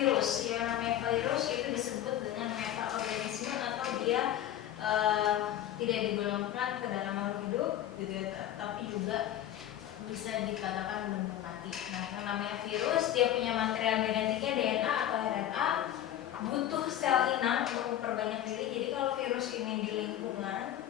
virus. Yang namanya virus itu disebut dengan metaorganisme atau dia tidak digolongkan ke dalam makhluk hidup, gitu ya, tapi juga bisa dikatakan benda mati. Nah, yang namanya virus dia punya material genetiknya DNA atau RNA, butuh sel inang untuk memperbanyak diri. Jadi kalau virus ini di lingkungan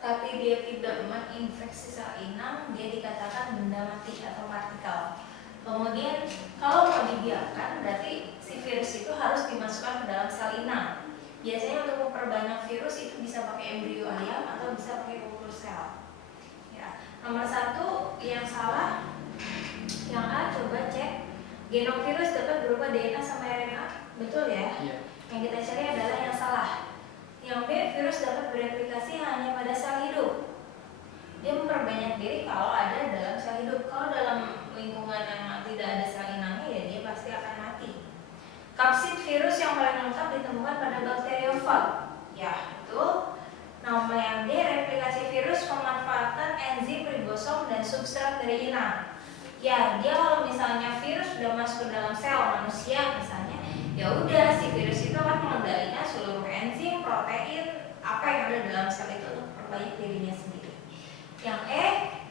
tapi dia tidak menginfeksi sel inang, dia dikatakan benda mati atau partikel. Kemudian kalau mau dibiarkan, berarti si virus itu harus dimasukkan ke dalam sel inang. Biasanya untuk memperbanyak virus itu bisa pakai embrio ayam atau bisa pakai kultur sel. Ya. Nomor 1 yang salah, yang A, coba cek genom virus dapat berupa DNA sama RNA, betul ya? Iya. Yang kita cari adalah yang salah. Yang B, virus dapat bereplikasi hanya pada sel hidup. Dia memperbanyak diri kalau ada dalam sel hidup. Kalau dalam lingkungan yang tidak ada sel inangnya, ya dia pasti akan mati. Kapsid virus yang paling lengkap ditemukan pada bakteriofag. Ya, betul. Nomor yang D, replikasi virus pemanfaatan enzim ribosom dan substrat dari inang. Ya, dia kalau misalnya virus sudah masuk ke dalam sel manusia misalnya, ya udah si virus itu akan mengendalikan seluruh enzim, protein, apa yang ada dalam sel itu untuk memperbaiki dirinya sendiri. Yang E,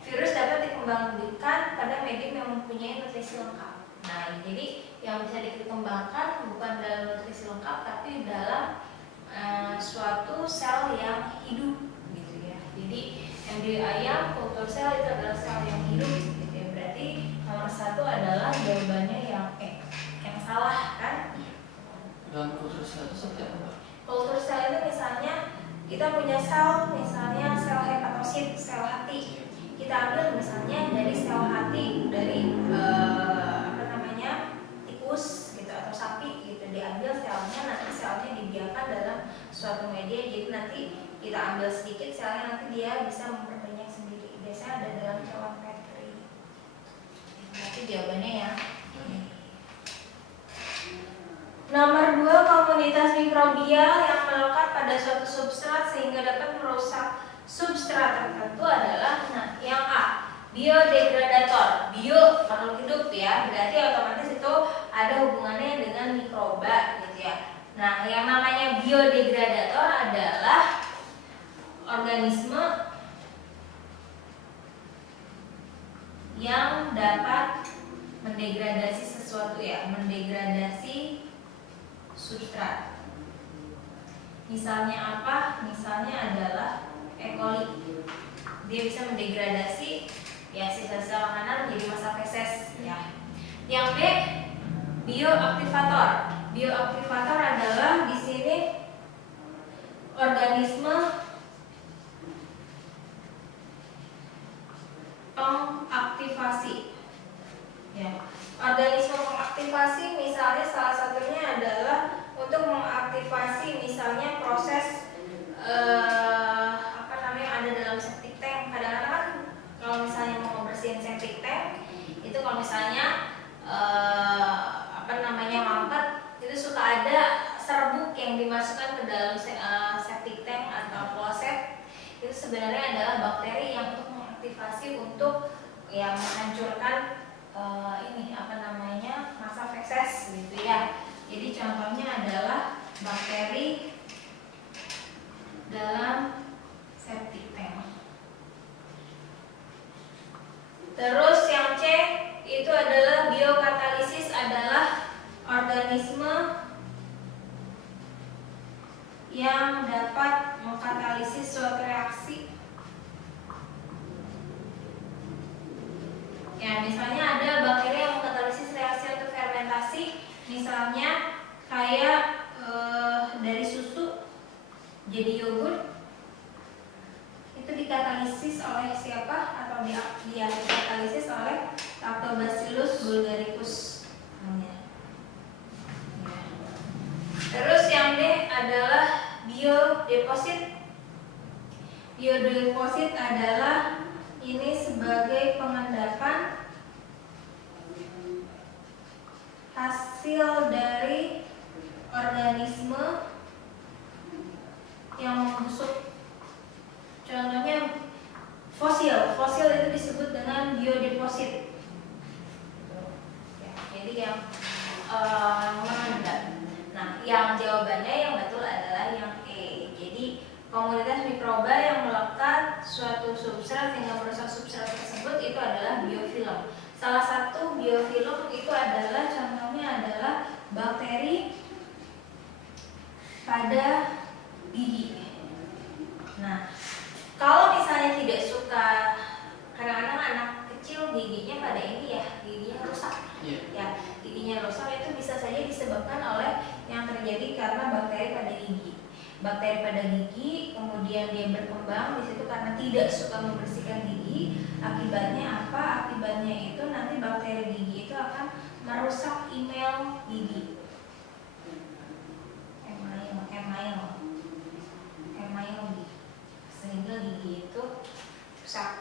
virus dapat dikembangkan pada medium yang mempunyai nutrisi lengkap. Nah, jadi yang bisa dikembangkan bukan dalam nutrisi lengkap, tapi dalam suatu sel yang hidup, gitu ya. Jadi embrio ayam, kultur sel itu adalah sel yang hidup, gitu ya. Berarti nomor 1 adalah jawabannya yang E, yang salah kan? Dalam kultur sel itu seperti apa, Mbak? Kultur sel itu misalnya kita punya sel, misalnya sel hepatosit, sel hati. Kita ambil misalnya dari sel hati dari tikus gitu atau sapi gitu, diambil selnya, nanti selnya dibiarkan dalam suatu media, jadi nanti kita ambil sedikit selnya, nanti dia bisa memperbanyak sendiri. Biasanya ada dalam cawan Petri. Berarti jawabannya ya. Nomor 2, komunitas mikrobial yang melekat pada suatu substrat sehingga dapat merusak substrat tertentu adalah yang A, biodegradator. Bio makhluk hidup ya, berarti otomatis itu ada hubungannya dengan mikroba gitu ya. Nah, yang namanya biodegradator adalah organisme yang dapat mendegradasi sesuatu ya, mendegradasi substrat. Misalnya apa? Misalnya adalah E. coli. Dia bisa mendegradasi ya sisa-sisa makanan menjadi massa feses ya. Yang B, bioaktivator. Bioaktivator adalah di sini organisme pengaktifasi. Ya. Organisme pengaktifasi misalnya salah satunya adalah untuk mengaktifasi misalnya proses ada dalam septic tank. Kadang-kadang kan kalau misalnya mau membersihin septic tank itu kalau misalnya mampet itu suka ada serbuk yang dimasukkan ke dalam septic tank atau kloset. Itu sebenarnya adalah bakteri yang untuk mengaktifasi untuk yang menghancurkan massa feses gitu ya. Jadi contohnya adalah bakteri dalam septic tank. Terus yang C itu adalah biokatalisis, adalah organisme yang dapat mengkatalisis suatu reaksi. Ya, misalnya ada bakteri yang mengkatalisis reaksi atau fermentasi, misalnya kayak dari susu jadi yogurt, itu dikatalisis oleh siapa atau dia dikatalisis oleh Lactobacillus bulgaricus. Terus yang D adalah biodeposit. Biodeposit adalah ini sebagai pengendapan hasil dari organisme yang membusuk. Contohnya fosil. Fosil itu disebut dengan biodeposit. Ya, jadi yang mengendap Salah satu biofilm itu adalah contohnya adalah bakteri pada gigi. Nah, kalau misalnya tidak suka, kadang-kadang anak kecil giginya pada ini ya, giginya rusak. Ya, giginya rusak itu bisa saja disebabkan oleh yang terjadi karena bakteri pada gigi. Bakteri pada gigi, kemudian dia berkembang di situ karena tidak suka membersihkan gigi. Akibatnya apa? Akibatnya itu nanti bakteri gigi itu akan merusak email gigi. Email gigi, sehingga gigi itu rusak.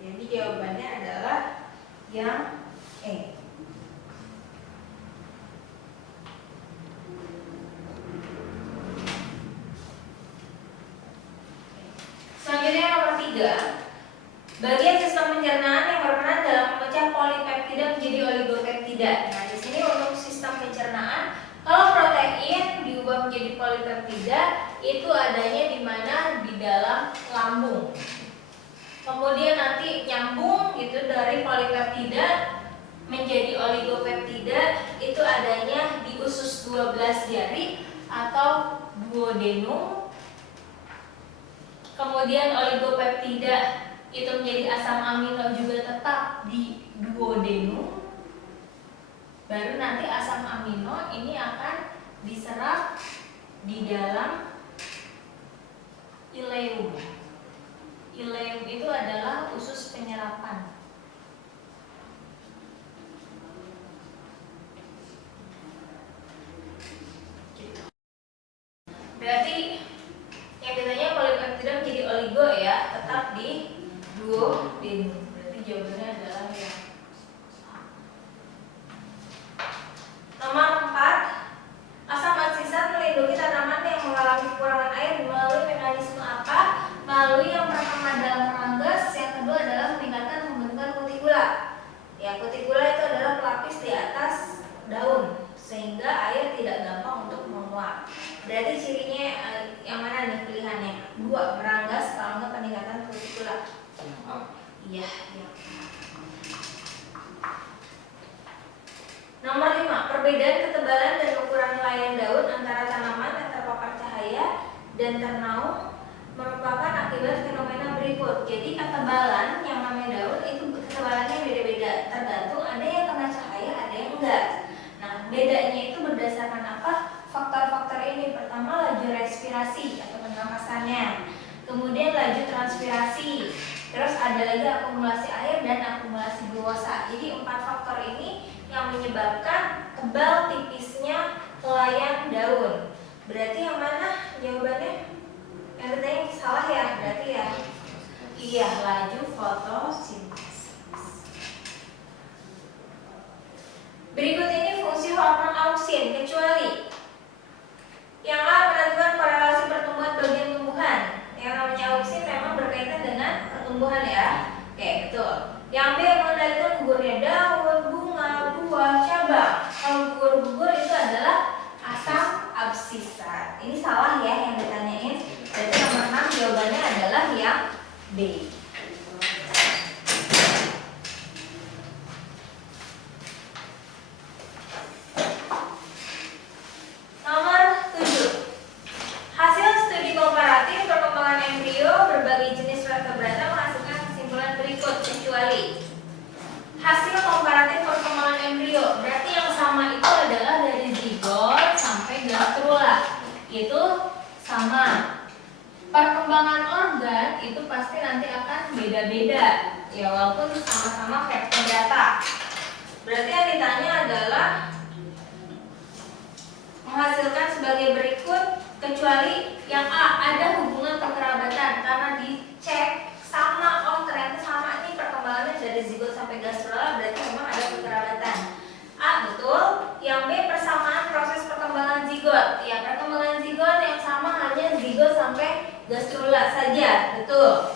Jadi jawabannya adalah yang E. Selanjutnya nomor 3. Bagian sistem pencernaan yang berperan dalam memecah polipeptida menjadi oligopeptida. Nah, di sini untuk sistem pencernaan, kalau protein diubah menjadi polipeptida, itu adanya di mana? Di dalam lambung. Kemudian nanti nyambung gitu dari polipeptida menjadi oligopeptida, itu adanya di usus 12 jari atau duodenum. Kemudian oligopeptida itu menjadi asam amino juga tetap di duodenum. Baru nanti asam amino ini akan diserap di dalam ileum. Ileum itu adalah usus penyerapan. Berarti yang katanya polipeptida menjadi oligo ya, tetap di duodenum. Berarti jawabannya adalah yang nomor 4. Asam aksisat melindungi tanaman yang mengalami kekurangan air melalui mekanisme apa? Melalui yang pertama adalah meranggas, yang kedua adalah meningkatkan pembentukan kutikula. Ya, kutikula itu adalah pelapis di atas daun sehingga air tidak gampang untuk menguap. Berarti cirinya yang mana nih pilihannya? 2, meranggas, kalau enggak peningkatan kutikula. Iya, iya. Nomor 5, perbedaan ketebalan dan ukuran layan daun antara tanaman yang terpapar cahaya dan ternaung merupakan akibat fenomena berikut. Jadi ketebalan yang namanya daun itu ketebalannya beda-beda, tergantung ada yang kena cahaya, ada yang enggak. Nah, bedanya itu berdasarkan apa? Faktor-faktor ini. Pertama, laju respirasi atau pernapasannya. Kemudian laju transpirasi. Terus ada lagi akumulasi air dan akumulasi glukosa. Jadi 4 faktor ini yang menyebabkan tebal tipisnya helaian daun. Berarti yang mana jawabannya? Yang katanya salah ya, berarti ya. Iya, laju fotosintesis. Berikut ini fungsi hormon auksin kecuali yang A, menentukan korelasi pertumbuhan bagian tumbuhan. Yang namanya auksin memang berkaitan dengan pertumbuhan ya. Oke, betul. Yang B, mengendalikan gugurnya daun, bunga, buah, cabang. Kalau gugur-gugur itu adalah asam absisat. Ini salah ya yang ditanyain. Jadi nomor 6 jawabannya adalah yang B. Nomor 7. Hasil studi komparatif perkembangan embrio berbagai jenis vertebrata menghasilkan kesimpulan berikut kecuali hasil komparatif perkembangan embrio. Berarti yang sama itu adalah dari zigot sampai gastrula. Itu sama. Perkembangan organ itu pasti nanti akan beda-beda. Ya walaupun sama-sama vertebrata. Berarti yang ditanya adalah menghasilkan sebagai berikut kecuali yang A, ada hubungan kekerabatan karena dicek sama, oh ternyata sama nih perkembangannya dari zigot sampai gastrula, berarti memang ada kekerabatan. A, betul. Yang B, persamaan proses perkembangan zigot. Ya, perkembangan zigot yang sama hanya zigot sampai gastrula saja, betul.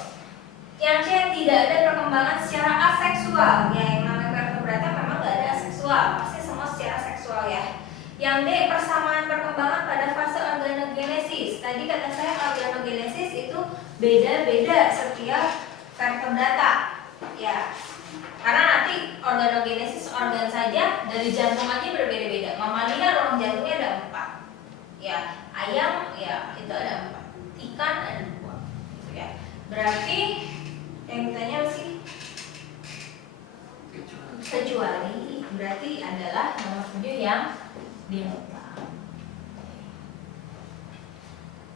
Yang C, tidak ada perkembangan secara aseksual. Ya, yang namanya vertebrata memang nggak ada aseksual, pasti semua secara seksual ya. Yang D, persamaan perkembangan pada fase organogenesis. Tadi kata saya organogenesis itu beda-beda setiap vertebrata. Ya, karena nanti saja dari jantung aja berbeda-beda. Mamalia ruang jantungnya ada 4. Ya, ayam ya itu ada 4. Ikan ada 2. Gitu ya. Berarti yang ditanya apa sih? Kecuali berarti adalah nomor 7 yang delta.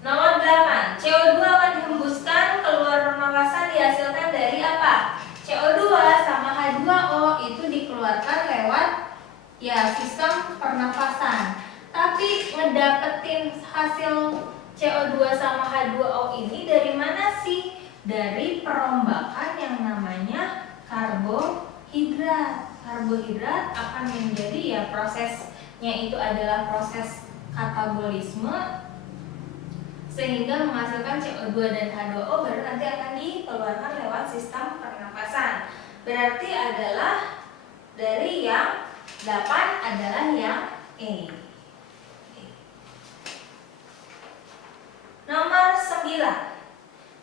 Nomor 8, CO2 akan dihembuskan keluar pernapasan dihasilkan dari apa? CO2 sama H2O itu dikeluarkan lewat ya sistem pernapasan. Tapi ngedapetin hasil CO2 sama H2O ini dari mana sih? Dari perombakan yang namanya karbohidrat. Karbohidrat akan menjadi ya prosesnya itu adalah proses katabolisme sehingga menghasilkan CO2 dan H2O baru nanti akan dikeluarkan lewat sistem pernapasan. Berarti adalah dari yang 8 adalah yang E. Nomor 9.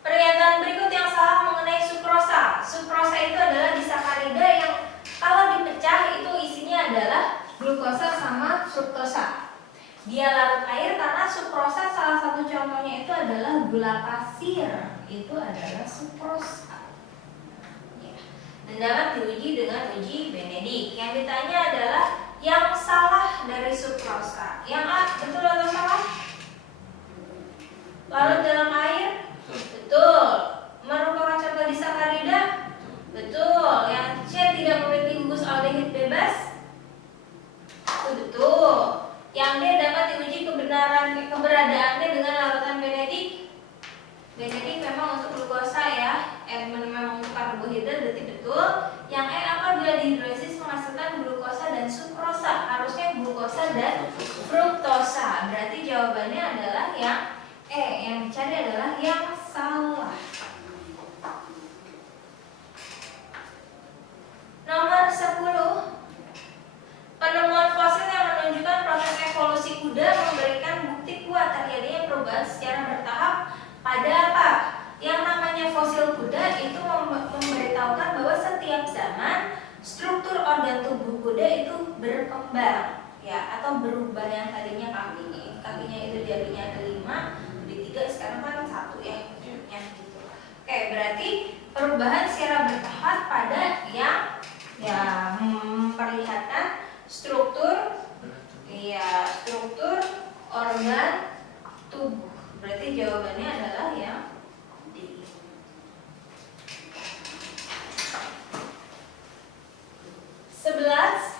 Pernyataan berikut yang salah mengenai sukrosa. Sukrosa itu adalah disakarida yang kalau dipecah itu isinya adalah glukosa sama fruktosa. Dia larut air karena sukrosa salah satu contohnya itu adalah gula pasir. Itu adalah sukrosa. Ya. Dan dapat diuji dengan uji Benedict. Yang ditanya adalah yang salah dari sukrosa. Yang A betul atau salah? Larut dalam air? Betul. Merupakan contoh disakarida? Betul. Yang C tidak memiliki gugus aldehid bebas? Betul. Yang D dapat diuji keberadaannya dengan larutan Benedict. Benedict memang untuk glukosa ya, memang untuk karbohidrat berarti betul. Yang E apabila dihidrolisis menghasilkan glukosa dan sukrosa, harusnya glukosa dan fruktosa. Berarti jawabannya adalah yang E. Yang dicari adalah yang salah. Nomor 10. Penemuan fosil yang menunjukkan proses evolusi kuda memberikan bukti kuat terjadinya perubahan secara bertahap pada apa? Yang namanya fosil kuda itu memberitahukan bahwa setiap zaman struktur organ tubuh kuda itu berkembang ya atau berubah. Yang tadinya kakinya itu jadinya ada 5, jadi 3, sekarang kan 1 ya. Ya gitu. Oke, berarti perubahan secara bertahap pada yang ya memperlihatkan struktur organ tubuh. Berarti jawabannya adalah yang D. 11.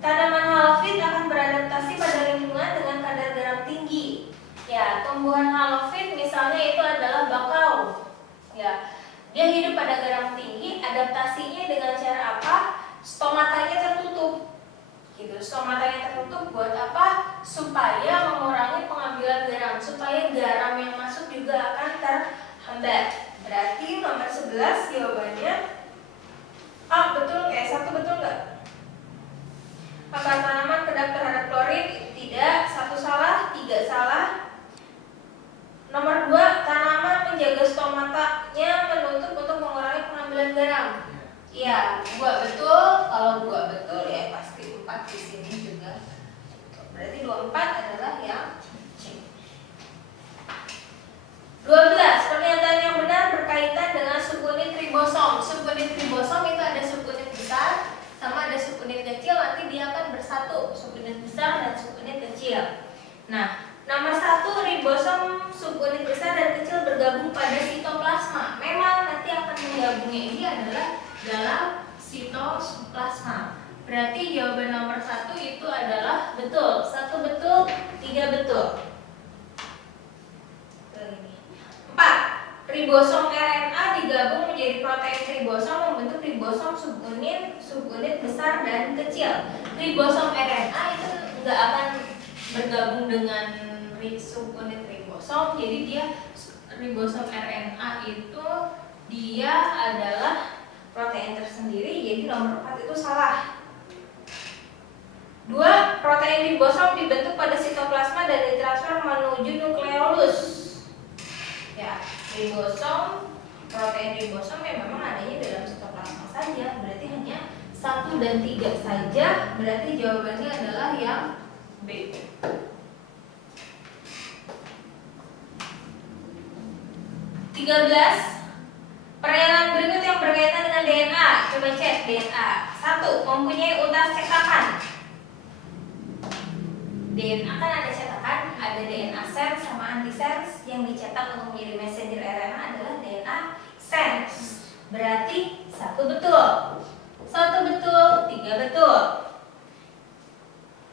Tanaman halofit akan beradaptasi pada lingkungan dengan kadar garam tinggi. Ya, tumbuhan halofit misalnya itu adalah bakau. Ya, dia hidup pada garam tinggi. Adaptasinya dengan cara apa? Stomatanya tertutup. Gitu. Stomatanya tertutup buat apa? Supaya mengurangi pengambilan garam, supaya garam yang masuk juga akan terhambat. Berarti nomor 11 jawabannya A. Betul kayak 1 betul nggak? Apakah tanaman kedap terhadap klorin? Tidak. 1 salah, 3 salah. Nomor 2, tanaman menjaga stomatanya menutup untuk mengurangi pengambilan garam. Iya, 2 betul. Kalau 2 betul ya pasti 4 di sini juga. Berarti 24 adalah yang C. 12. Pernyataan yang benar berkaitan dengan subunit ribosom. Subunit ribosom itu ada subunit besar sama ada subunit kecil. Nanti dia akan bersatu, subunit besar dan subunit kecil. Nah, nomor 1, ribosom subunit besar dan kecil bergabung pada sitoplasma. Memang nanti akan menggabungnya ini adalah dalam sitoplasma. Berarti jawaban nomor 1 itu adalah betul. 1 betul, 3 betul. 4. Ribosom RNA digabung menjadi protein ribosom membentuk ribosom subunit besar dan kecil. Ribosom RNA itu nggak akan bergabung dengan subunit ribosom. Jadi dia ribosom RNA itu dia adalah protein tersendiri. Jadi nomor 4 itu salah. 2. Protein ribosom dibentuk pada sitoplasma dan ditransfer menuju nukleolus. Ya, ribosom, protein ribosom yang memang adanya dalam sitoplasma saja. Berarti hanya 1 dan 3 saja, berarti jawabannya adalah yang B. Pertanyaan berikut yang berkaitan dengan DNA. Coba cek DNA. 1. Mempunyai utas cetakan. DNA kan ada cetakan, ada DNA sense sama antisense. Yang dicetak untuk menjadi messenger RNA adalah DNA sense. Berarti 1 betul, 1 betul, 3 betul.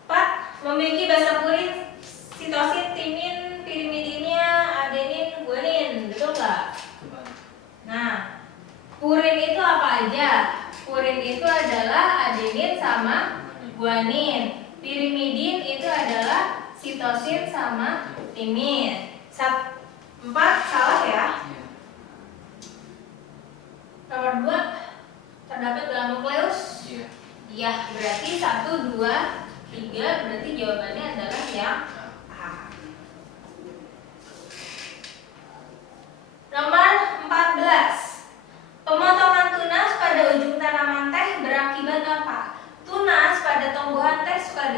4. Memiliki basa purin, sitosin, timin, pirimidinnya, adenin, guanin. Betul nggak? Nah, purin itu apa aja? Purin itu adalah adenin sama guanin. Pirimidin itu adalah sitosin sama timin. 4 salah ya. Nomor 2 terdapat dalam nukleus. Iya, berarti 1, 2, 3. Berarti jawabannya adalah yang A. Nomor 14. Pemotongan tunas pada ujung tanaman teh berakibat apa? Tunas pada tumbuhan teh suka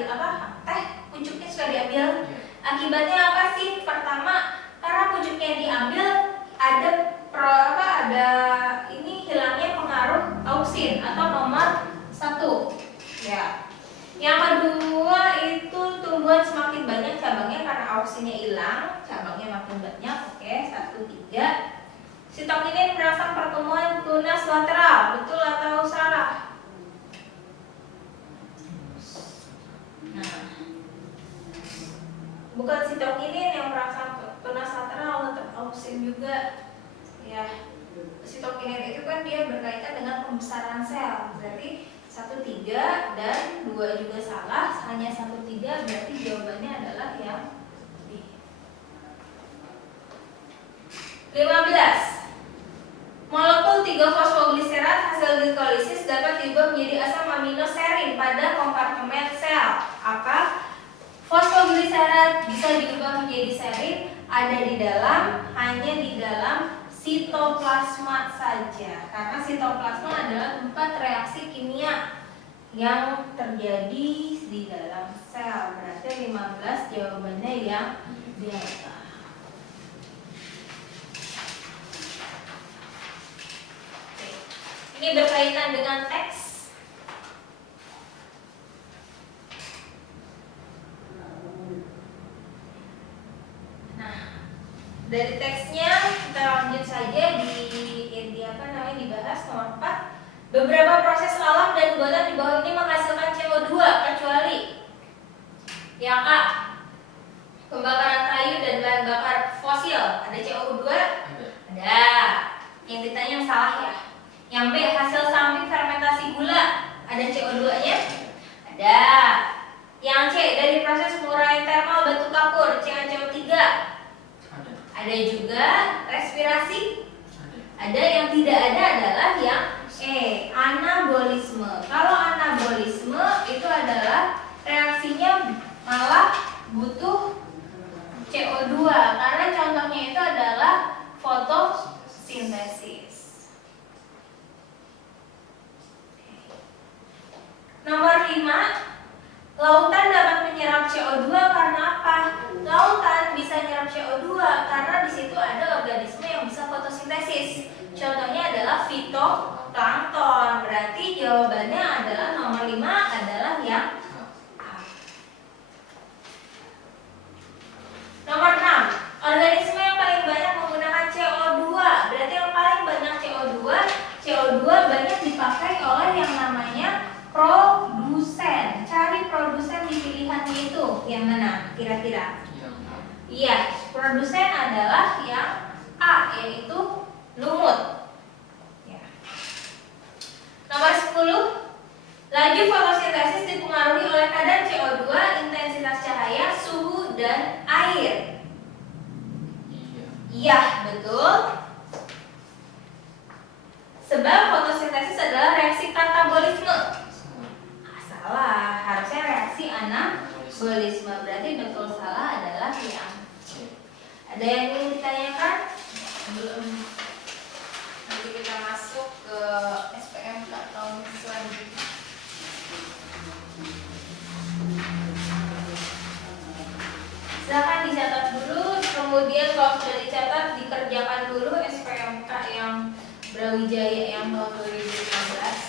pucuknya suka diambil. Akibatnya apa sih? Pertama, karena pucuknya diambil, ada hilangnya pengaruh auksin atau nomor 1. Ya. Yang kedua itu tumbuhan semakin banyak cabangnya karena auksinnya hilang, cabangnya makin banyak. Oke, 1, 3. Sitokinin merangsang pertumbuhan tunas lateral, betul atau salah? Nah, bukan sitokinin yang merangsang tunas lateral, tetap auksin juga. Ya, sitokinin itu kan dia berkaitan dengan pembesaran sel. Berarti 1, 3 dan 2 juga salah, hanya 1, 3. Berarti jawabannya adalah yang B. 15. Molekul 3-fosfogliserat hasil glikolisis dapat diubah menjadi asam aminoserin pada kompartemen sel. Apa? Fosfogliserat bisa diubah menjadi serin hanya di dalam sitoplasma saja. Karena sitoplasma adalah tempat reaksi kimia yang terjadi di dalam sel. Berarti 15 jawabannya yang delta. Ini berkaitan dengan teks. Nah, dari teksnya kita lanjut saja dibahas nomor 4. Beberapa proses alam dan buatan di bawah ini menghasilkan CO2 kecuali yang A. Pembakaran kayu dan bahan bakar fosil. Ada CO2? Ada. Yang ditanya yang salah ya. Yang B, hasil samping fermentasi gula. Ada CO2-nya? Ada. Yang C, dari proses penguraian termal batu kapur, CO3. Ada juga. Respirasi? Ada. Yang tidak ada adalah yang E, anabolisme. Kalau anabolisme itu adalah reaksinya malah butuh CO2 karena contohnya itu adalah fotosintesis. Nomor 5, lautan dapat menyerap CO2 karena apa? Lautan bisa menyerap CO2 karena di situ ada organisme yang bisa fotosintesis. Contohnya adalah fitoplankton. Berarti jawabannya adalah nomor 5 adalah yang A. Nomor 6, organisme yang paling banyak menggunakan CO2. Berarti yang paling banyak CO2 banyak dipakai oleh yang namanya produsen. Cari produsen di pilihannya itu yang mana kira-kira? Iya, produsen adalah yang A, yaitu lumut. Ya. Nomor 10, laju fotosintesis dipengaruhi oleh kadar CO2, intensitas cahaya, suhu, dan air. Iya, betul. Sebab fotosintesis adalah reaksi katabolisme. Salah, harusnya reaksi anabolisme. Berarti betul salah adalah yang C. Ada yang ingin ditanyakan? Belum. Nanti kita masuk ke SPM tahun selanjutnya. kalau sudah dicatat dikerjakan dulu SPMK yang Brawijaya yang tahun 2015.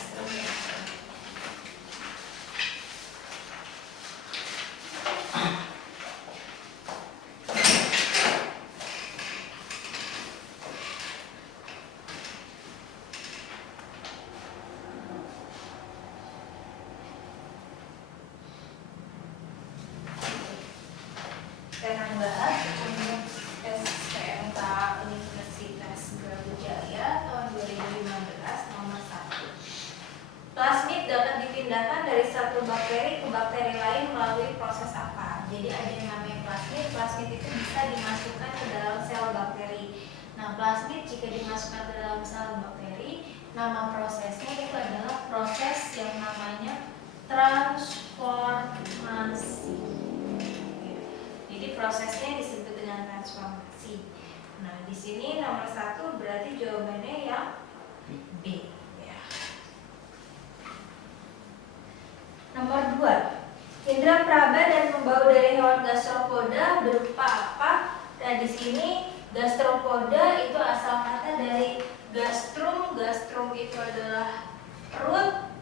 Saya akan bahas untuk SPMK Universitas Brawijaya tahun 2015 nomor 1. Plasmid dapat dipindahkan dari satu bakteri ke bakteri lain melalui proses apa? Jadi ada yang namanya plasmid. Plasmid itu bisa dimasukkan ke dalam sel bakteri. Nah, plasmid jika dimasukkan ke dalam sel bakteri, nama prosesnya itu adalah proses yang namanya transformasi. Jadi prosesnya disebut dengan transformasi. Nah, di sini nomor 1 berarti jawabannya yang B. Ya. Nomor 2, indera peraba dan pembau dari hewan gastropoda berupa apa? Nah, di sini gastropoda itu asal kata dari gastrum. Gastrum itu adalah perut.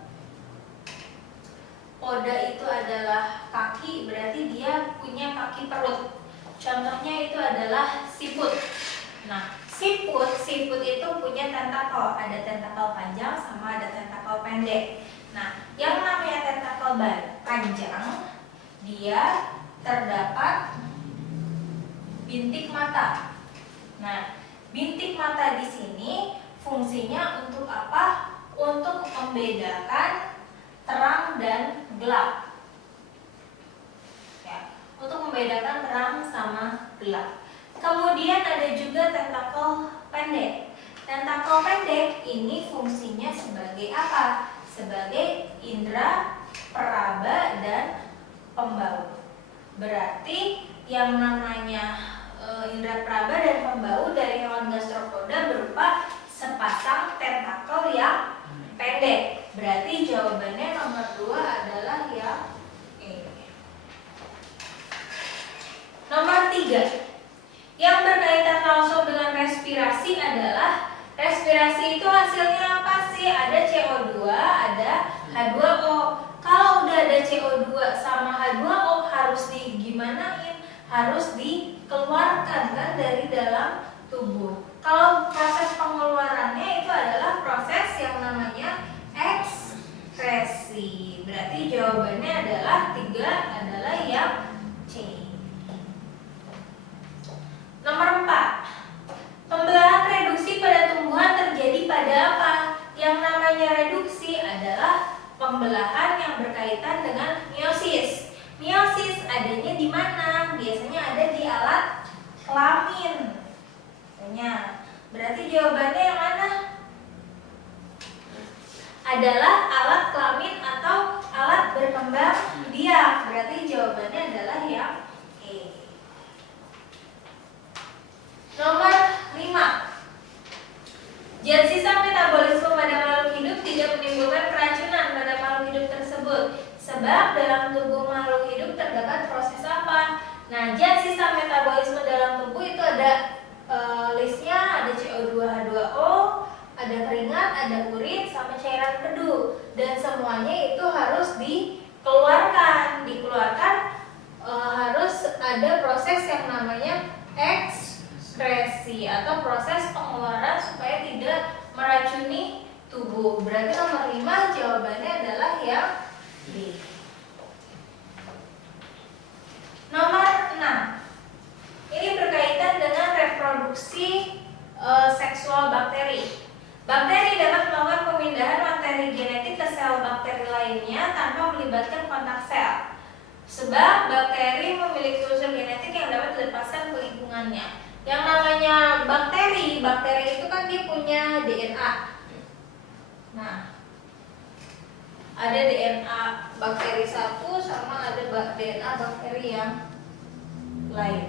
Poda itu adalah kaki, berarti dia punya kaki perut. Contohnya itu adalah siput. Nah, siput itu punya tentakel, ada tentakel panjang sama ada tentakel pendek. Nah, yang namanya tentakel panjang, dia terdapat bintik mata. Nah, bintik mata di sini fungsinya untuk apa? Untuk membedakan terang dan gelap. Ya, untuk membedakan terang sama gelap. Kemudian ada juga tentakel pendek. Tentakel pendek ini fungsinya sebagai apa? Sebagai indera peraba dan pembau. Berarti yang namanya indera peraba dan pembau dari hewan gastropoda berupa sepasang tentakel yang pendek. Berarti jawabannya nomor 2 adalah yang E. Nomor 3, yang berkaitan langsung dengan respirasi adalah respirasi itu hasilnya apa sih? Ada CO2, ada H2O. Kalau udah ada CO2 sama H2O harus digimanain? Harus dikeluarkan kan dari dalam tubuh. Kalau proses pengeluarannya itu adalah proses yang namanya ekskresi. Berarti jawabannya adalah 3 adalah yang C. Nomor 4, pembelahan reduksi pada tumbuhan terjadi pada apa? Yang namanya reduksi adalah pembelahan yang berkaitan dengan meiosis. Meiosis adanya di mana? Biasanya ada di alat kelamin. Berarti jawabannya yang mana? Adalah alat kelamin atau alat berkembang biak. Berarti jawabannya adalah yang E. Nomor 5, zat sisa metabolisme pada makhluk hidup tidak menimbulkan keracunan pada makhluk hidup tersebut. Sebab dalam tubuh makhluk hidup terdapat proses apa? Nah, zat sisa metabolisme dalam tubuh itu ada listnya, ada CO2, H2O, ada keringat, ada urin, sama cairan kedu. Dan semuanya itu harus dikeluarkan. Harus ada proses yang namanya ekskresi atau proses pengeluaran supaya tidak meracuni tubuh. Berarti nomor 5 jawabannya adalah yang B. Nomor 6, ini berkaitan dengan reproduksi seksual bakteri. Bakteri dapat melakukan pemindahan materi genetik ke sel bakteri lainnya tanpa melibatkan kontak sel. Sebab bakteri memiliki unsur genetik yang dapat dilepaskan ke lingkungannya. Yang namanya bakteri itu kan dia punya DNA. Nah, ada DNA bakteri satu sama ada DNA bakteri yang lain.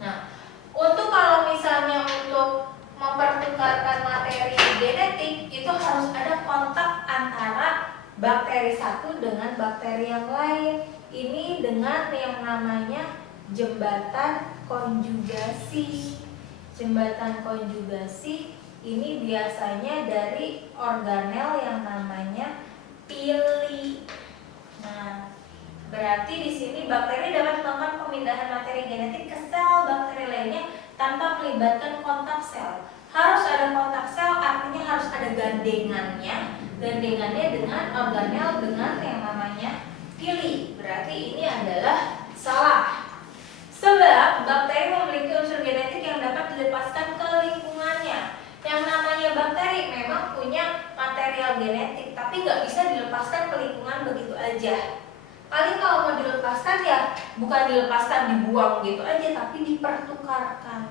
Nah, untuk kalau misalnya untuk mempertukarkan materi genetik itu harus ada kontak antara bakteri satu dengan bakteri yang lain. Ini dengan yang namanya jembatan konjugasi. Jembatan konjugasi ini biasanya dari organel yang namanya pili. Nah, berarti di sini bakteri dapat melakukan pemindahan materi genetik ke sel bakteri lainnya tanpa melibatkan kontak sel. Harus ada kontak sel, artinya harus ada gandengannya dengan organel dengan yang namanya pili. Berarti ini adalah salah. Sebab bakteri memiliki unsur genetik yang dapat dilepaskan ke lingkungannya. Yang namanya bakteri memang punya material genetik, tapi nggak bisa dilepaskan ke lingkungan begitu aja. Paling kalau mau dilepaskan ya bukan dilepaskan dibuang gitu aja, tapi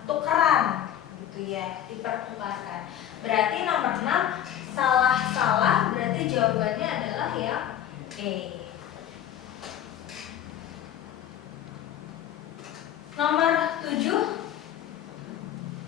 tukeran gitu ya, dipertukarkan. Berarti nomor 6 salah, berarti jawabannya adalah yang E. Nomor 7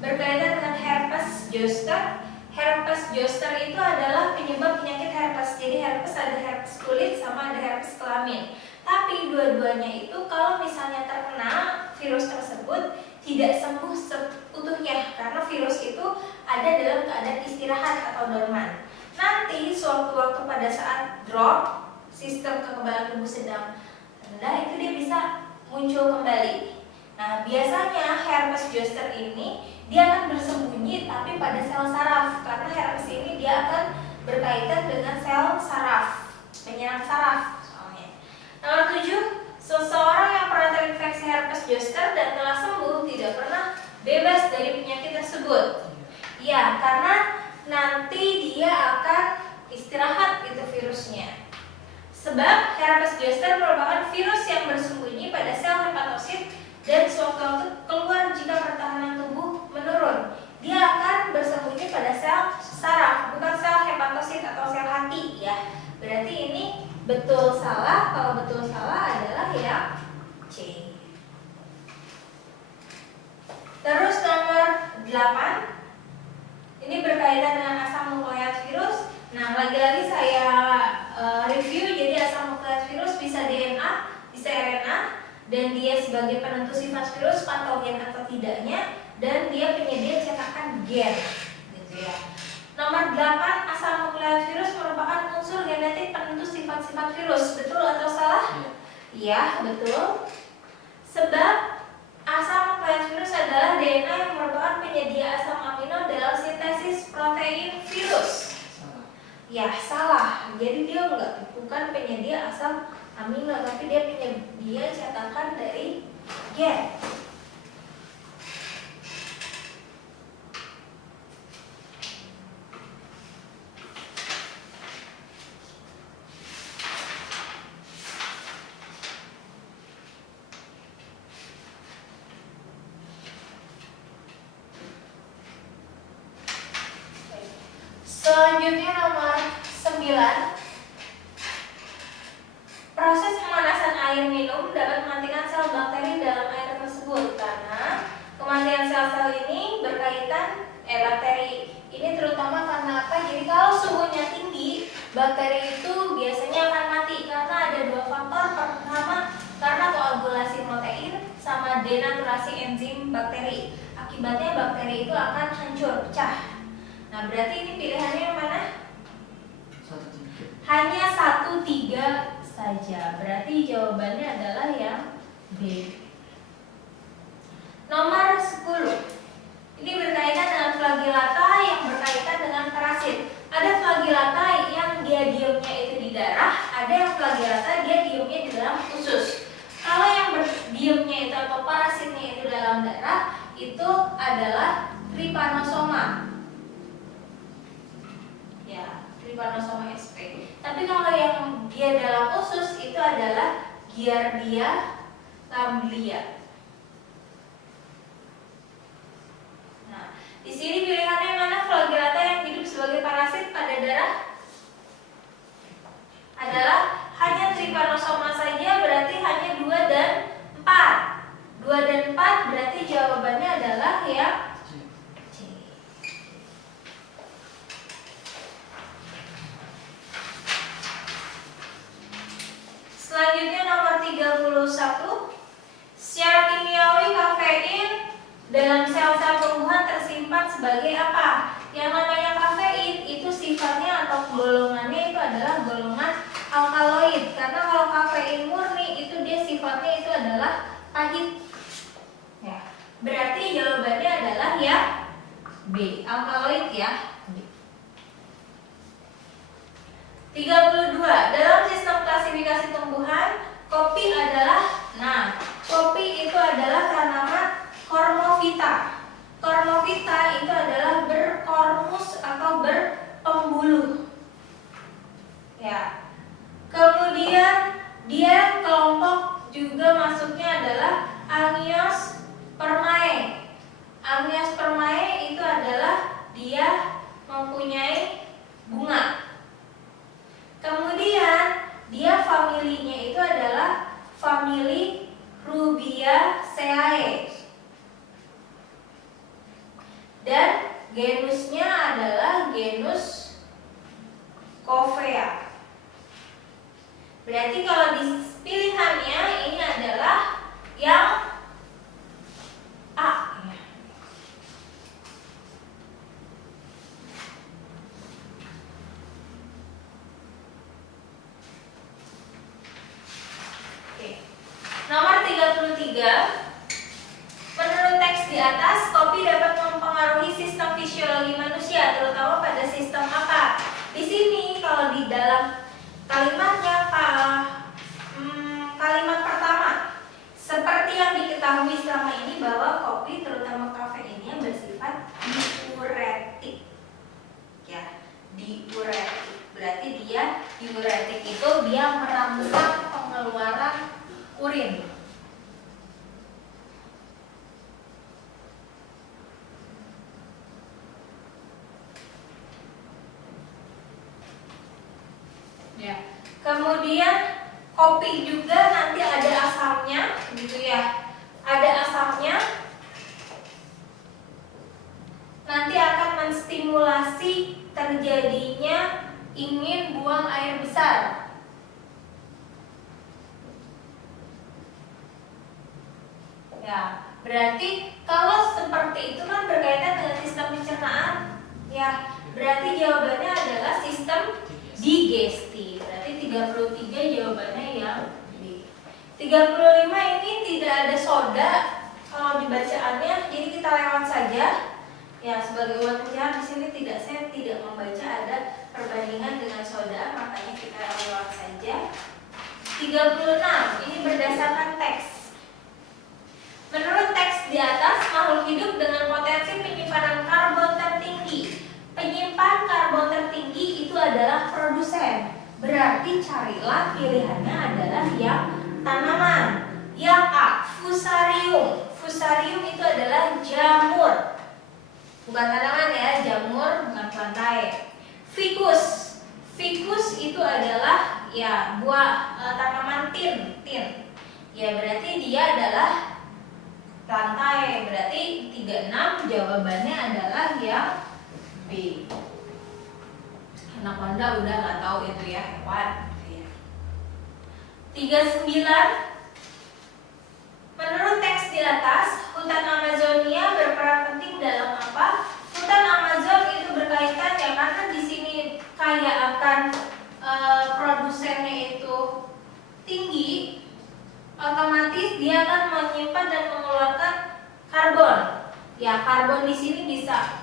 berkaitan dengan herpes zoster. Herpes zoster itu adalah penyebab penyakit herpes. Jadi herpes ada herpes kulit sama ada herpes kelamin. Tapi dua-duanya itu kalau misalnya terkena virus tersebut tidak sembuh seutuhnya karena virus itu ada dalam keadaan istirahat atau dorman. Nanti suatu-waktu pada saat drop sistem kekebalan tubuh sedang rendah itu dia bisa muncul kembali. Nah, biasanya herpes zoster ini dia akan bersembunyi tapi pada sel saraf, karena herpes ini dia akan berkaitan dengan sel saraf, penyerang saraf soalnya. Nomor 7, seseorang yang pernah terinfeksi herpes zoster dan telah sembuh tidak pernah bebas dari penyakit tersebut. Ya, karena nanti dia akan istirahat itu virusnya. Sebab herpes zoster merupakan virus yang bersembunyi pada sel hepatosit dan sewaktu-waktu keluar jika pertahanan tubuh menurun. Dia akan bersembunyi pada sel saraf, bukan sel hepatosit atau sel hati ya. Berarti ini betul salah. Kalau betul salah adalah yang C. Terus nomor 8 ini berkaitan dengan asam nukleat virus. Nah, lagi-lagi saya review. Jadi asam nukleat virus bisa DNA, bisa RNA, dan dia sebagai penentu sifat virus patogen atau tidaknya, dan dia penyedia cetakan gen gitu ya. Nomor 8, asam nukleat virus merupakan unsur genetik penentu sifat-sifat virus. Betul atau salah? Iya, betul. Sebab asam nukleat virus adalah DNA yang merupakan penyedia asam amino dalam sintesis protein virus. Ya, salah. Jadi dia bukan penyedia asam amino, tapi dia penyedia cetakan dari gen. Selanjutnya nomor 9. Proses pemanasan air minum dapat mematikan sel bakteri dalam air tersebut, karena kematian sel-sel ini berkaitan bakteri ini terutama karena apa? Jadi kalau suhunya tinggi, bakteri itu biasanya akan mati karena ada dua faktor. Pertama, karena koagulasi protein sama denaturasi enzim bakteri. Akibatnya bakteri itu akan hancur, pecah. Nah, berarti ini pilihannya yang mana? Hanya 1, 3 saja. Berarti jawabannya adalah yang B. Nomor 10. Ini berkaitan dengan flagellata yang berkaitan dengan parasit. Ada flagellata yang dia diamnya itu di darah, ada yang flagellata dia diamnya di dalam usus. Kalau yang diamnya itu atau parasitnya itu dalam darah, itu adalah trypanosoma. Ya, trypanosoma sp. Tapi kalau yang dia dalam usus itu adalah Giardia lamblia. Nah, di sini pilihannya mana? Flagellata yang hidup sebagai parasit pada darah adalah hanya trypanosoma saja, berarti hanya 2 dan 4. 2 dan 4 berarti jawabannya adalah yang C. Selanjutnya nomor 31. Secara kimiawi kafein kafein dalam sel-sel tumbuhan tersimpan sebagai apa? Yang namanya kafein itu sifatnya atau golongannya itu adalah golongan alkaloid. Karena kalau kafein murni itu dia sifatnya itu adalah pahit. Ya, berarti jawabannya adalah ya B, alkaloid ya. 32. Dalam sistem klasifikasi tumbuhan, kopi adalah, nah, kopi itu adalah tanaman Cormovita. Cormovita itu adalah berkormus atau berpembuluh. Ya. Kemudian dia kelompok juga masuknya adalah Angiospermae. Angiospermae itu adalah dia mempunyai bunga. Kemudian dia familinya itu adalah famili Rubiaceae. Dan genusnya adalah genus Coffea. Berarti kalau di pilihannya ini adalah yang A. Oke. Nomor 33. Menurut teks di atas, kopi dapat mempengaruhi sistem fisiologi manusia, terutama pada sistem apa? Di sini kalau di dalam kalimatnya kalimat pertama, seperti yang diketahui selama ini bahwa kopi terutama kafeinnya bersifat diuretik. Ya, diuretik. Berarti dia diuretik itu dia merangsang pengeluaran urin. Ya. Kemudian kopi juga nanti ada asamnya, gitu ya. Ada asamnya. Nanti akan menstimulasi terjadinya ingin buang air besar. Ya, berarti kalau seperti itu kan berkaitan dengan sistem pencernaan. Ya, berarti jawabannya adalah sistem digestif. Berarti 33 jawabannya yang B. 35 ini tidak ada soda kalau dibacaannya, jadi kita lewat saja. Ya, sebagai uang pecahan di sini saya tidak membaca ada perbandingan dengan soda, makanya kita lewat saja. 36 ini berdasarkan teks. Menurut teks di atas, makhluk hidup dengan potensi penyimpanan karbon tertinggi. Penyimpan karbon tertinggi itu adalah produsen. Berarti carilah pilihannya adalah yang tanaman. Yang A, fusarium. Fusarium itu adalah jamur. Bukan tanaman ya, jamur bukan plantae. Ficus. Ficus itu adalah ya buah tanaman tin. Ya berarti dia adalah plantae. Berarti 36 jawabannya adalah yang B. Anak Anda udah nggak tahu itu ya hewan. 39. Menurut teks di atas, hutan Amazonia berperan penting dalam apa? Hutan Amazon itu berkaitan ya karena di sini kaya akan produsennya itu tinggi, otomatis dia akan menyimpan dan mengeluarkan karbon. Ya karbon di sini bisa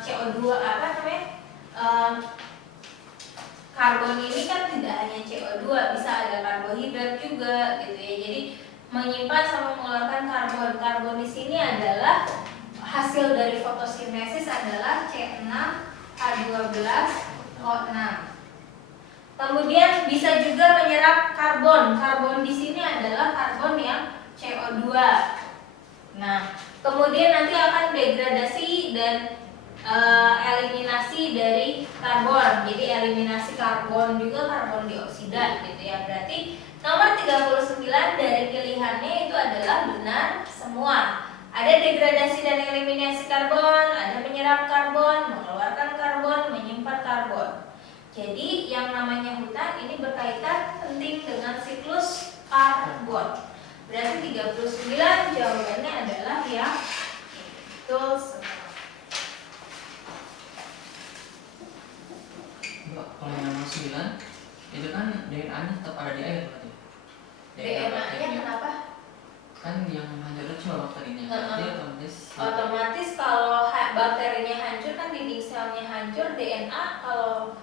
CO2 apa namanya? Karbon ini kan tidak hanya CO2, bisa ada karbohidrat juga gitu ya. Jadi menyimpan sama mengeluarkan karbon. Karbon di sini adalah hasil dari fotosintesis adalah C6H12O6. Kemudian bisa juga menyerap karbon. Karbon di sini adalah karbon yang CO2. Nah, kemudian nanti akan degradasi dan eliminasi dari karbon. Jadi eliminasi karbon juga karbon dioksida gitu ya. Berarti nomor 39 dari pilihannya itu adalah benar semua. Ada degradasi dan eliminasi karbon, ada menyerap karbon, mengeluarkan karbon, menyimpan karbon. Jadi yang namanya hutan ini berkaitan penting dengan siklus karbon. Berarti 39 jawabannya adalah yang betul semua. Mbak, kalau yang nomor 9 itu kan DNA-nya tetap ada di air berarti. DNA-nya kenapa? Kan yang hancur itu cuma bakterinya. Jadi Otomatis kalau bakterinya hancur kan dinding selnya hancur, DNA kalau